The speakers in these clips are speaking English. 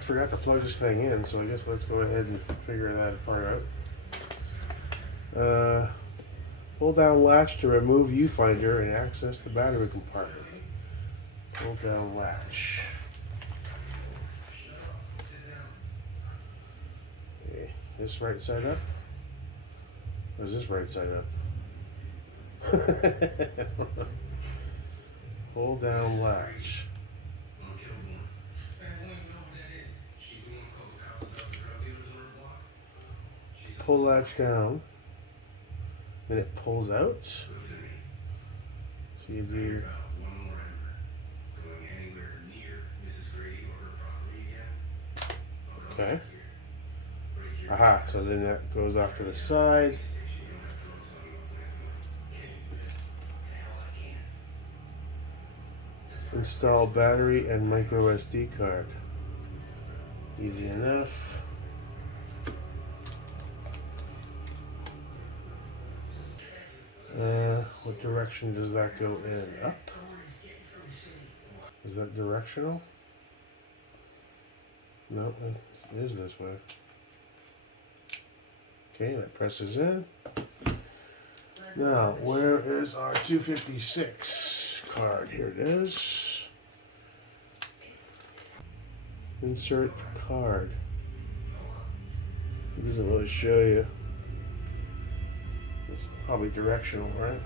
forgot to plug this thing in, so I guess let's go ahead and figure that part out. Hold down latch to remove viewfinder and access the battery compartment. Hold down latch. Okay. This right side up? Or is this right side up? Hold down latch. Pull latch down. Then it pulls out. So you do. Okay. Aha, so then that goes off to the side. Install battery and micro SD card. Easy enough. What direction does that go in? Up? Is that directional? No, it is this way. Okay, that presses in. Now, where is our 256 card? Here it is. Insert card. It doesn't really show you. It's probably directional, right?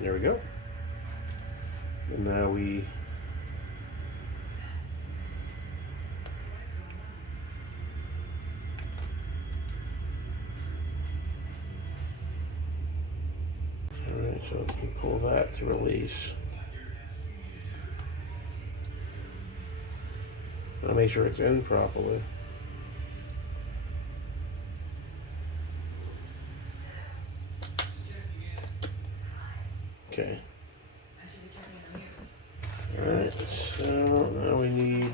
There we go. And now we alright, so we can pull that to release. I'll make sure it's in properly. Okay. Alright, so now we need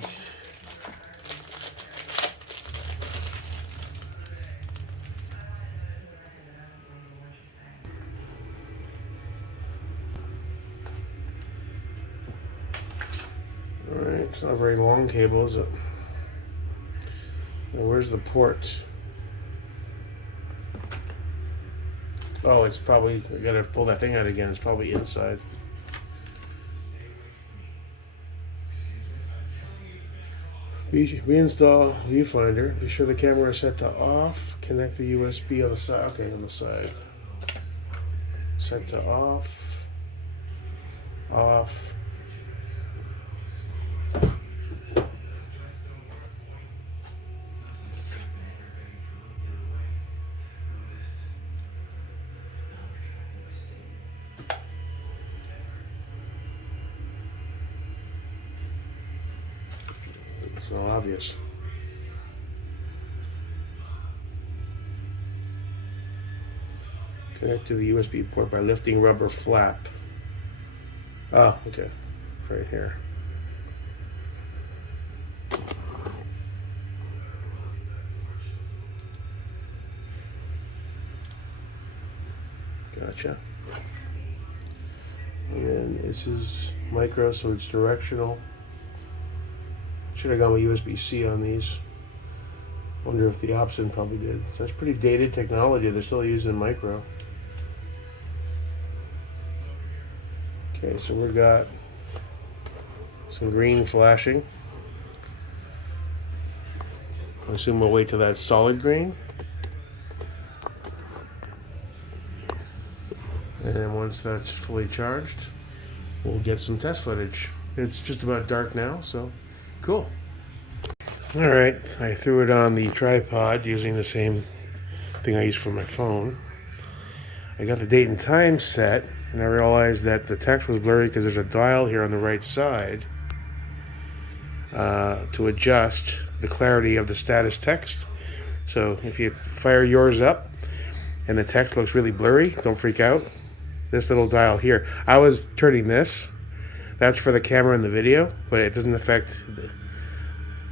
alright, it's not a very long cable, is it? Now where's the port? Oh, it's probably, I gotta pull that thing out again, it's probably inside. Reinstall viewfinder. Be sure the camera is set to off. Connect the USB on the side. Okay, on the side. Set to off. Off. It's not obvious. Connect to the USB port by lifting rubber flap. Oh, okay. Right here. Gotcha. And then this is micro, so it's directional. Should have gone with USB-C on these. Wonder if the Option probably did. So that's pretty dated technology. They're still using micro. Okay, so we got some green flashing. I assume we'll wait till that's solid green. And then once that's fully charged, we'll get some test footage. It's just about dark now, so cool. All right, I threw it on the tripod using the same thing I use for my phone. I got the date and time set, and I realized that the text was blurry because there's a dial here on the right side to adjust the clarity of the status text. So if you fire yours up and the text looks really blurry, don't freak out. This little dial here, I was turning this. That's for the camera and the video, but it doesn't affect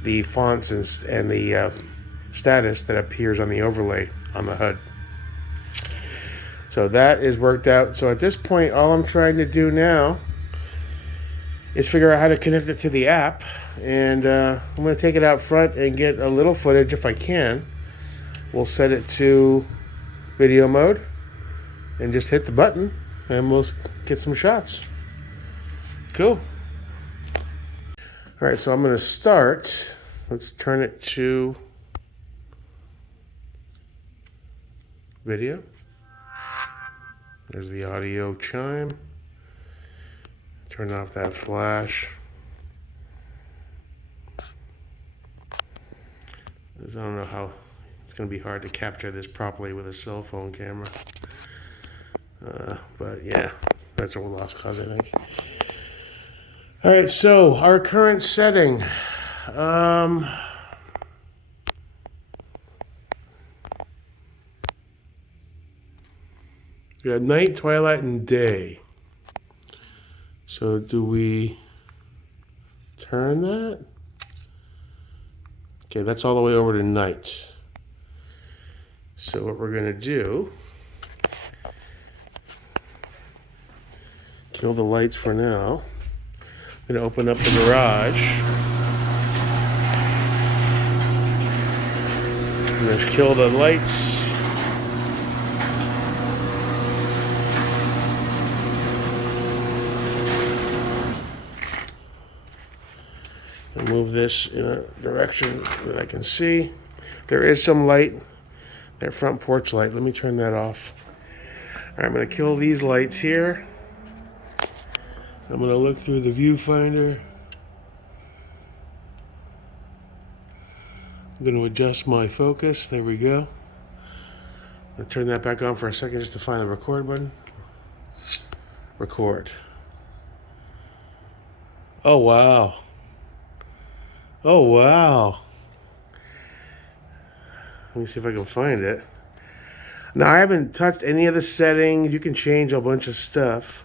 the fonts and the status that appears on the overlay on the HUD. So that is worked out. So at this point, all I'm trying to do now is figure out how to connect it to the app. And I'm going to take it out front and get a little footage if I can. We'll set it to video mode and just hit the button and we'll get some shots. Cool. All right, so I'm going to start. Let's turn it to video. There's the audio chime. Turn off that flash. I don't know how it's going to be hard to capture this properly with a cell phone camera. But yeah, that's a lost cause, I think. All right, so our current setting. We got night, twilight, and day. So do we turn that? Okay, that's all the way over to night. So what we're gonna do, kill the lights for now. I'm gonna open up the garage. I'm gonna kill the lights. And move this in a direction that I can see. There is some light, that front porch light. Let me turn that off. All right, I'm gonna kill these lights here. I'm gonna look through the viewfinder. I'm gonna adjust my focus. There we go. I'm gonna turn that back on for a second just to find the record button. Record. Oh, wow. Oh, wow. Let me see if I can find it. Now, I haven't touched any of the settings. You can change a bunch of stuff.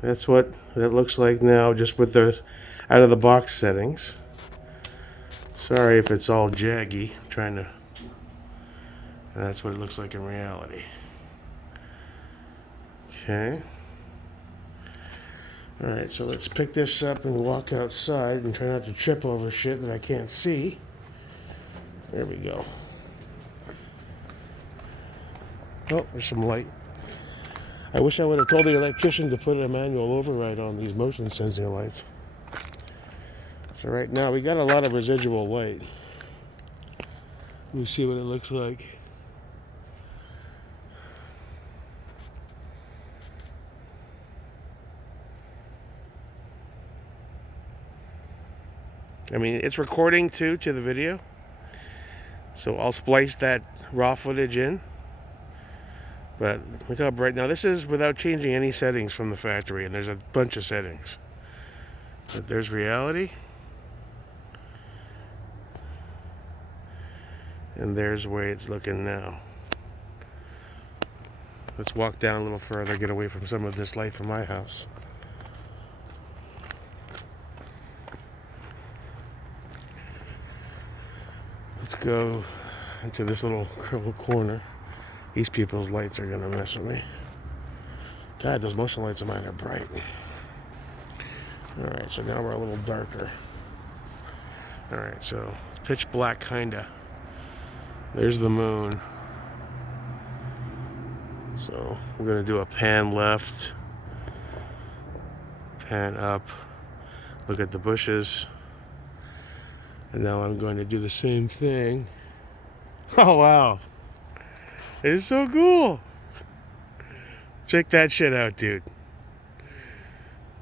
That's what that looks like now, just with the out of the box settings. Sorry if it's all jaggy. I'm trying to. That's what it looks like in reality. Okay. All right, so let's pick this up and walk outside and try not to trip over shit that I can't see. There we go. Oh, there's some light. I wish I would have told the electrician to put a manual override on these motion sensing lights. So right now we got a lot of residual light. Let me see what it looks like. I mean, it's recording too to the video. So I'll splice that raw footage in. But look how bright. Now this is without changing any settings from the factory, and there's a bunch of settings. But there's reality. And there's the way it's looking now. Let's walk down a little further, get away from some of this light from my house. Let's go into this little corner. These people's lights are gonna mess with me. God, those motion lights of mine are bright. Alright, so now we're a little darker. Alright, so it's pitch black kinda. There's the moon. So we're gonna do a pan left, pan up, look at the bushes. And now I'm going to do the same thing. Oh wow. It's so cool. Check that shit out, dude.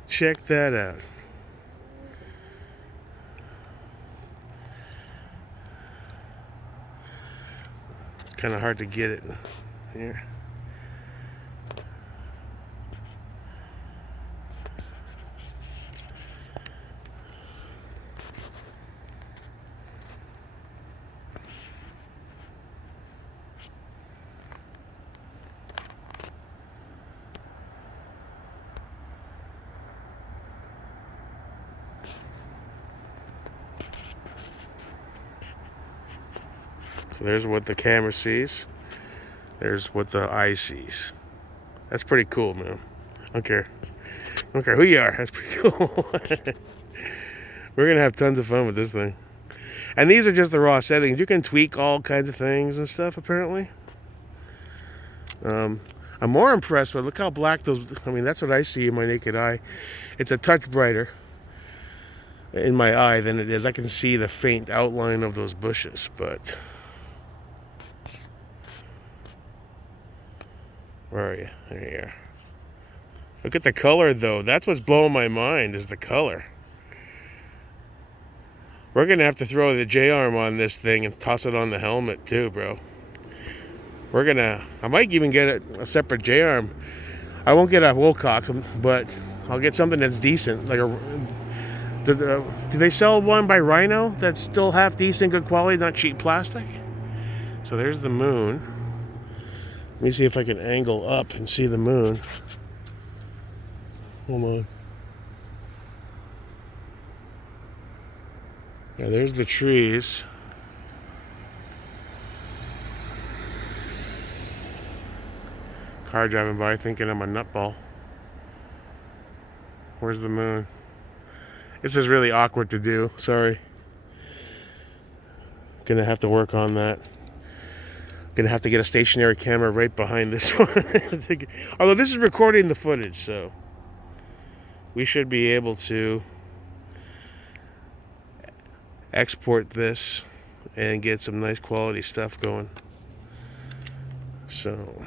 Check that out. It's kind of hard to get it here. So there's what the camera sees. There's what the eye sees. That's pretty cool, man. I don't care. I don't care who you are. That's pretty cool. We're going to have tons of fun with this thing. And these are just the raw settings. You can tweak all kinds of things and stuff, apparently. I'm more impressed with, look how black those, I mean, that's what I see in my naked eye. It's a touch brighter in my eye than it is. I can see the faint outline of those bushes, but where are you? There you are. Look at the color, though. That's what's blowing my mind, is the color. We're gonna have to throw the J-arm on this thing and toss it on the helmet too, bro. I might even get a separate J-arm. I won't get a Wilcox, but I'll get something that's decent. Like do they sell one by Rhino that's still half decent, good quality, not cheap plastic? So there's the moon. Let me see if I can angle up and see the moon. Hold on. Yeah, there's the trees. Car driving by thinking I'm a nutball. Where's the moon? This is really awkward to do. Sorry. Gonna have to work on that. Gonna have to get a stationary camera right behind this one. Although this is recording the footage, so we should be able to export this and get some nice quality stuff going. So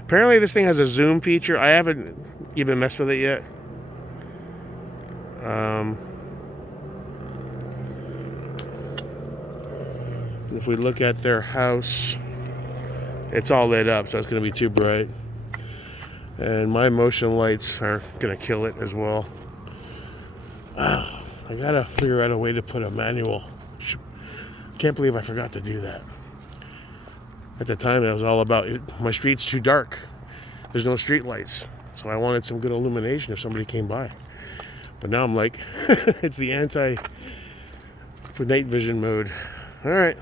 apparently this thing has a zoom feature. I haven't even messed with it yet. If we look at their house, it's all lit up, so it's going to be too bright. And my motion lights are going to kill it as well. I gotta figure out a way to put a manual. Can't believe I forgot to do that. At the time, it was all about my street's too dark. There's no street lights, so I wanted some good illumination if somebody came by. But now I'm like, it's the anti for night vision mode. All right,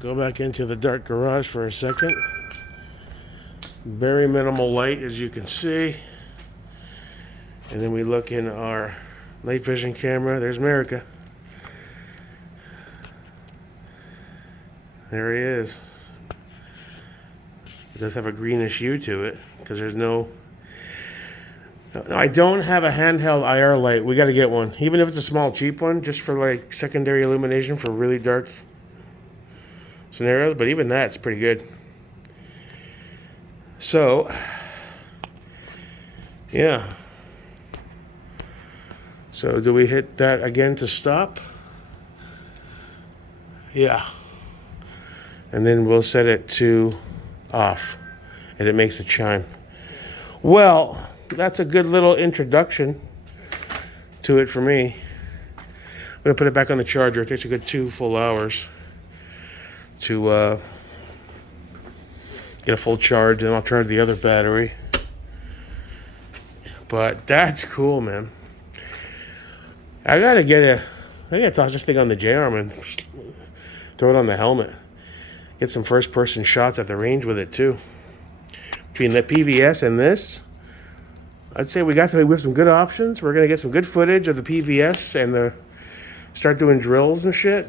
go back into the dark garage for a second. Very minimal light, as you can see. And then we look in our night vision camera. There's America. There he is. It does have a greenish hue to it because there's no. I don't have a handheld IR light. We got to get one, even if it's a small, cheap one, just for like secondary illumination for really dark scenarios. But even that's pretty good. So, yeah. So do we hit that again to stop? Yeah. And then we'll set it to off, and it makes a chime. Well, that's a good little introduction to it for me. I'm going to put it back on the charger. It takes a good 2 full hours to get a full charge, and I'll charge the other battery. But that's cool, man. I gotta toss this thing on the J-arm and throw it on the helmet. Get some first-person shots at the range with it too. Between the PVS and this, I'd say we got with some good options. We're gonna get some good footage of the PVS and start doing drills and shit.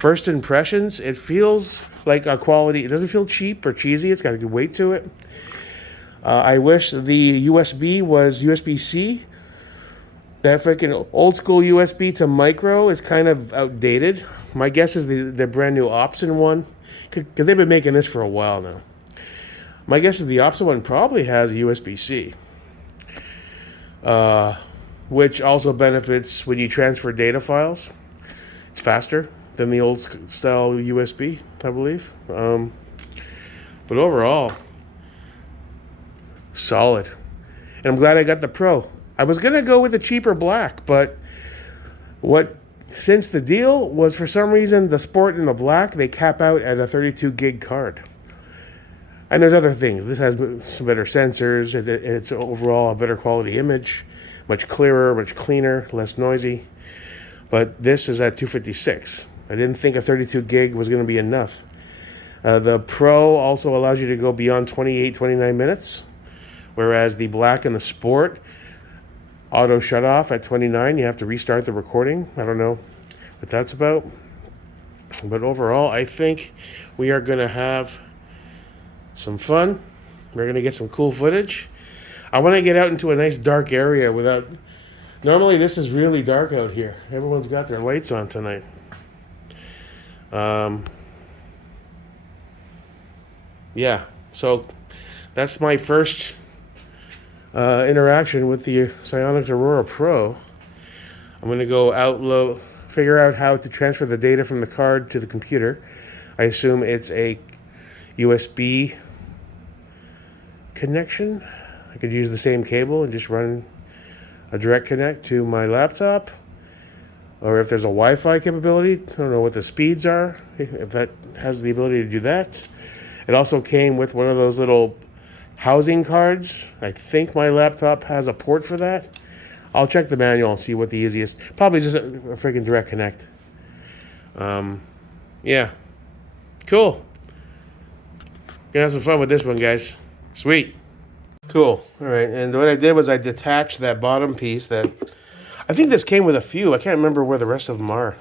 First impressions, it feels like a quality. It doesn't feel cheap or cheesy. It's got a good weight to it. I wish the USB was USB-C. That freaking old school USB to micro is kind of outdated. My guess is the brand new Opsin one, because they've been making this for a while now. My guess is the Opsin one probably has a USB-C, which also benefits when you transfer data files. It's faster than the old style USB, I believe. But overall, solid. And I'm glad I got the Pro. I was going to go with a cheaper black, but since the deal was for some reason the Sport and the black, they cap out at a 32 gig card. And there's other things. This has some better sensors. It's overall a better quality image. Much clearer, much cleaner, less noisy. But this is at 256. I didn't think a 32 gig was going to be enough. The Pro also allows you to go beyond 28, 29 minutes, whereas the Black and the Sport auto shut off at 29. You have to restart the recording. I don't know what that's about. But overall, I think we are going to have some fun. We're going to get some cool footage. I want to get out into a nice dark area without... Normally this is really dark out here. Everyone's got their lights on tonight. Yeah, so that's my first interaction with the Sionyx Aurora Pro. I'm going to go figure out how to transfer the data from the card to the computer. I assume it's a USB connection. I could use the same cable and just run a direct connect to my laptop. Or if there's a Wi-Fi capability, I don't know what the speeds are, if that has the ability to do that. It also came with one of those little housing cards. I think my laptop has a port for that. I'll check the manual and see what the easiest. Probably just a freaking direct connect. Yeah. Cool. Gonna have some fun with this one, guys. Sweet. Cool. All right. And what I did was I detached that bottom piece. I think this came with a few. I can't remember where the rest of them are.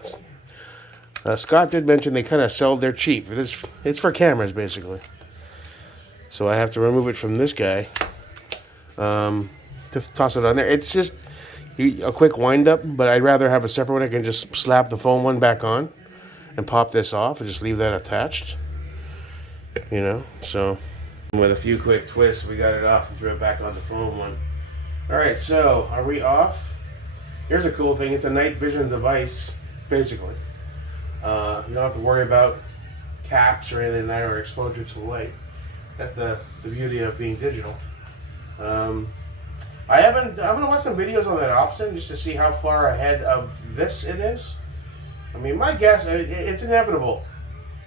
Scott did mention they kind of sell. They're cheap. It's for cameras, basically. So I have to remove it from this guy. Just toss it on there. It's just a quick wind up, but I'd rather have a separate one. I can just slap the foam one back on and pop this off and just leave that attached. You know, so with a few quick twists, we got it off and threw it back on the foam one. All right, so are we off? Here's a cool thing. It's a night vision device, basically. You don't have to worry about caps or anything like that or exposure to light. That's the beauty of being digital. I'm gonna watch some videos on that option just to see how far ahead of this it is. I mean, my guess, it's inevitable.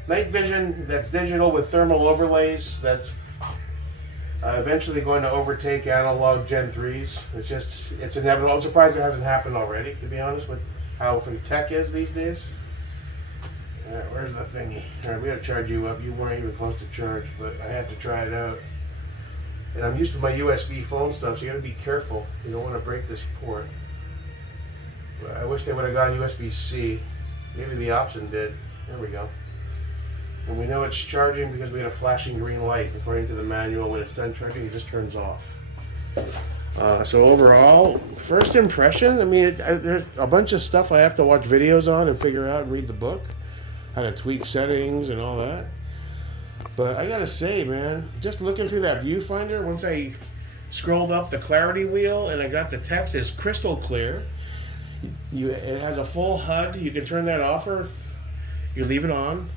Night vision that's digital with thermal overlays, that's eventually going to overtake analog Gen 3s. It's inevitable. I'm surprised it hasn't happened already, to be honest, with how open tech is these days. Where's the thingy? All right, we gotta charge you up. You weren't even close to charge, but I had to try it out. And I'm used to my USB phone stuff, so you gotta be careful. You don't want to break this port. But I wish they would have gone USB-C. Maybe the option did. There we go. And we know it's charging because we had a flashing green light. According to the manual, when it's done charging, it just turns off. So overall, first impression, I mean, there's a bunch of stuff I have to watch videos on and figure out and read the book. How to tweak settings and all that. But I gotta say, man, just looking through that viewfinder, once I scrolled up the clarity wheel and I got the text, it's crystal clear. It has a full HUD. You can turn that off or you leave it on.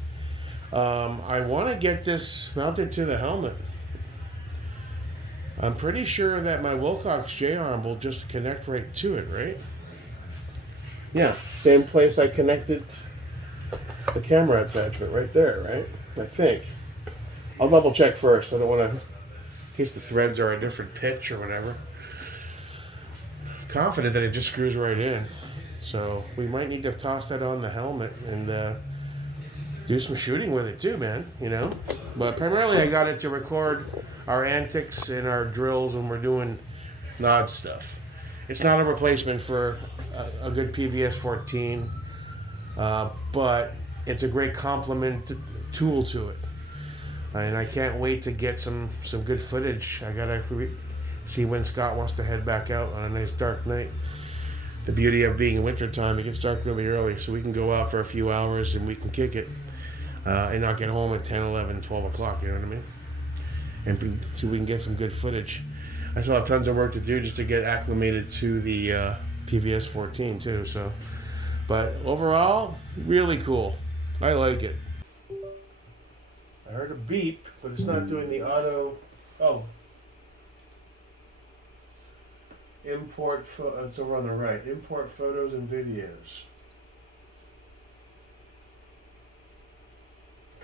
I want to get this mounted to the helmet. I'm pretty sure that my Wilcox J-arm will just connect right to it, right? Yeah, same place I connected the camera attachment, right there, right? I think. I'll double check first. I don't want to, in case the threads are a different pitch or whatever. Confident that it just screws right in. So we might need to toss that on the helmet and do some shooting with it too, man, you know? But primarily I got it to record our antics and our drills when we're doing nod stuff. It's not a replacement for a good PVS 14, but it's a great complement tool to it. And I can't wait to get some good footage. I gotta see when Scott wants to head back out on a nice dark night. The beauty of being in wintertime, it gets dark really early, so we can go out for a few hours and we can kick it and not get home at 10, 11, 12 o'clock, you know what I mean? And so we can get some good footage. I still have tons of work to do just to get acclimated to the PVS 14 too, so. But overall, really cool. I like it. I heard a beep, but it's not doing the auto. Oh. Import, it's over on the right. Import photos and videos.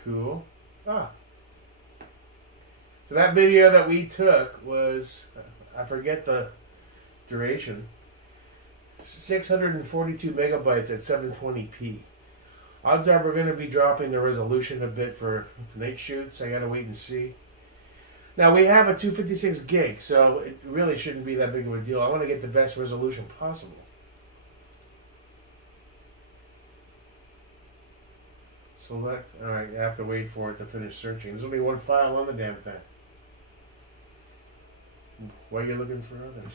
Cool. Ah. So that video that we took was, I forget the duration, 642 megabytes at 720p. Odds are we're going to be dropping the resolution a bit for night shoots. I got to wait and see. Now we have a 256 gig, so it really shouldn't be that big of a deal. I want to get the best resolution possible. Select. Alright, I have to wait for it to finish searching. There's only one file on the damn thing. Why are you looking for others?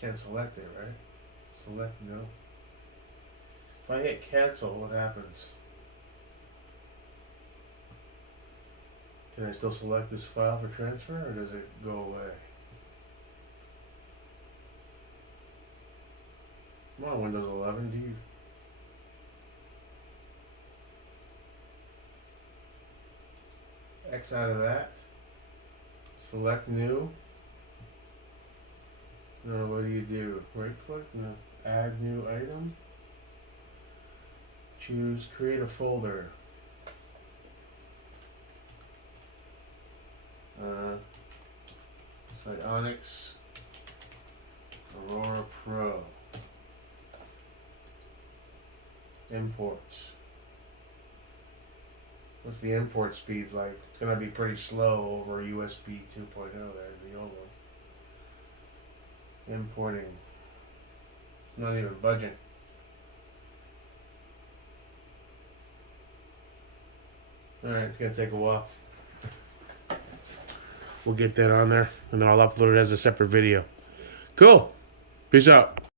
Can't select it, right? Select no. If I hit cancel, what happens? Can I still select this file for transfer, or does it go away? Come on, Windows 11, do you? X out of that. Select new. Now what do? Right click, no. Add new item. Choose create a folder. Sionyx Aurora Pro. Imports. What's the import speeds like? It's gonna be pretty slow over USB 2.0 there, the old one. Importing. Not even budging. Alright, it's gonna take a while. We'll get that on there and then I'll upload it as a separate video. Cool. Peace out.